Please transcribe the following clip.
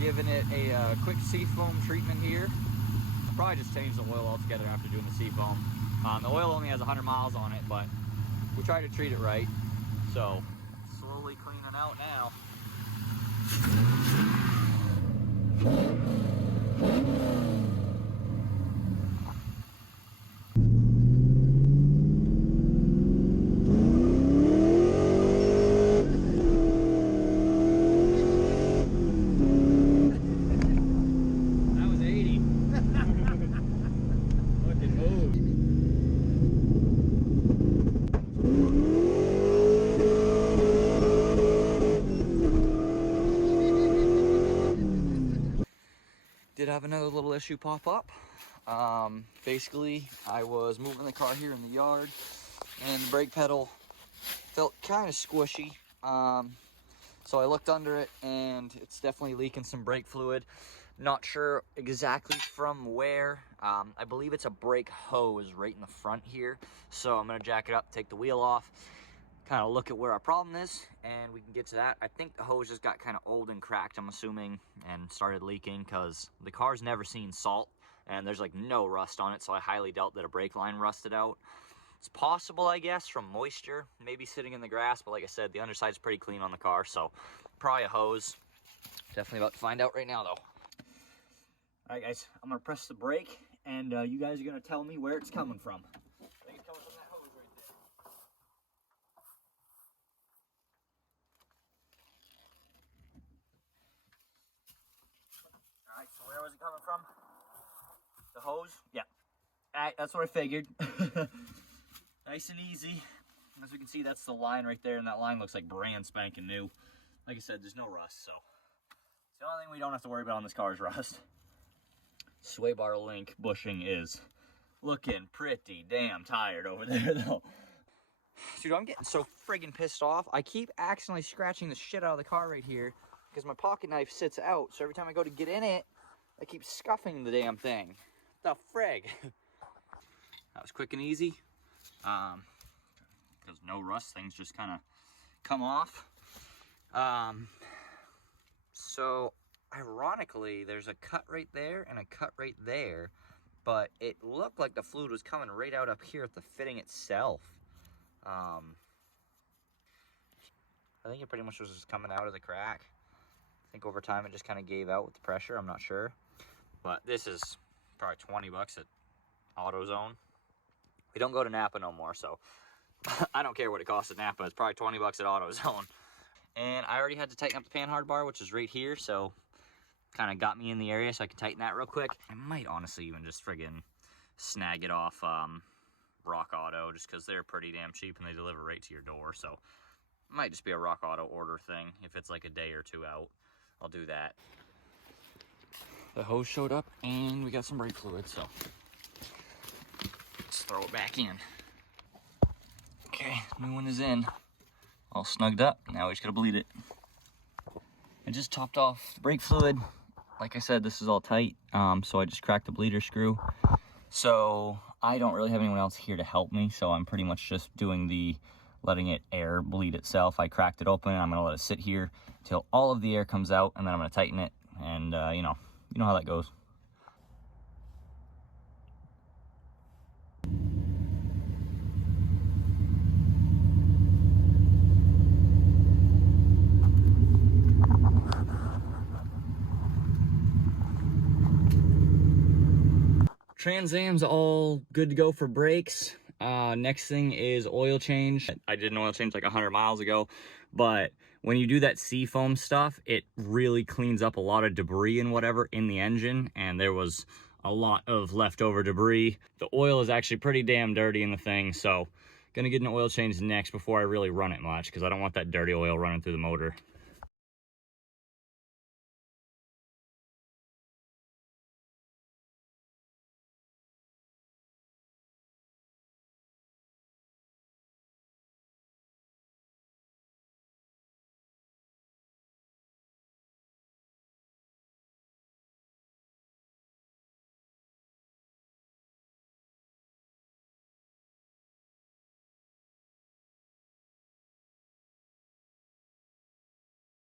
giving it a quick seafoam treatment here. Probably just change the oil altogether after doing the seafoam. The oil only has 100 miles on it, but we try to treat it right. So slowly cleaning out now. Did have another little issue pop up. Basically, I was moving the car here in the yard and the brake pedal felt kind of squishy. So I looked under it and it's definitely leaking some brake fluid. Not sure exactly from where. I believe it's a brake hose right in the front here. So I'm gonna jack it up, take the wheel off, kind of look at where our problem is, and we can get to that. I think the hose just got kind of old and cracked, I'm assuming, and started leaking because the car's never seen salt and there's like no rust on it, so I highly doubt that a brake line rusted out. It's possible, I guess, from moisture, maybe sitting in the grass, but like I said, the underside's pretty clean on the car, so probably a hose. Definitely about to find out right now, though. All right, guys, I'm gonna press the brake, and you guys are gonna tell me where it's coming from. I think it's coming from that hose right there. All right, so where was it coming from? The hose? Yeah. All right, that's what I figured. Nice and easy. As you can see, that's the line right there, and that line looks like brand spanking new. Like I said, there's no rust, so it's the only thing we don't have to worry about on this car is rust. Sway bar link bushing is looking pretty damn tired over there, though. Dude, I'm getting so friggin' pissed off. I keep accidentally scratching the shit out of the car right here because my pocket knife sits out, so every time I go to get in it, I keep scuffing the damn thing. The frig. That was quick and easy. Because no rust, things just kind of come off. So ironically, there's a cut right there and a cut right there, but it looked like the fluid was coming right out up here at the fitting itself. I think it pretty much was just coming out of the crack. I think over time it just kind of gave out with the pressure, I'm not sure. But this is probably 20 bucks at AutoZone. We don't go to Napa no more, so I don't care what it costs at Napa. It's probably 20 bucks at AutoZone. And I already had to tighten up the pan hard bar, which is right here, so kind of got me in the area so I can tighten that real quick. I might honestly even just friggin' snag it off Rock Auto, just because they're pretty damn cheap and they deliver right to your door. So it might just be a Rock Auto order thing. If it's like a day or two out, I'll do that. The hose showed up and we got some brake fluid, so let's throw it back in. Okay, new one is in. All snugged up. Now we just gotta bleed it. I just topped off the brake fluid. Like I said, this is all tight, so I just cracked the bleeder screw. So I don't really have anyone else here to help me, so I'm pretty much just doing the letting it air bleed itself. I cracked it open and I'm gonna let it sit here till all of the air comes out, and then I'm gonna tighten it, and you know how that goes. Trans Am's all good to go for brakes. Next thing is oil change. I did an oil change like 100 miles ago, but when you do that seafoam stuff, it really cleans up a lot of debris and whatever in the engine, and there was a lot of leftover debris. The oil is actually pretty damn dirty in the thing, so gonna get an oil change next before I really run it much, because I don't want that dirty oil running through the motor.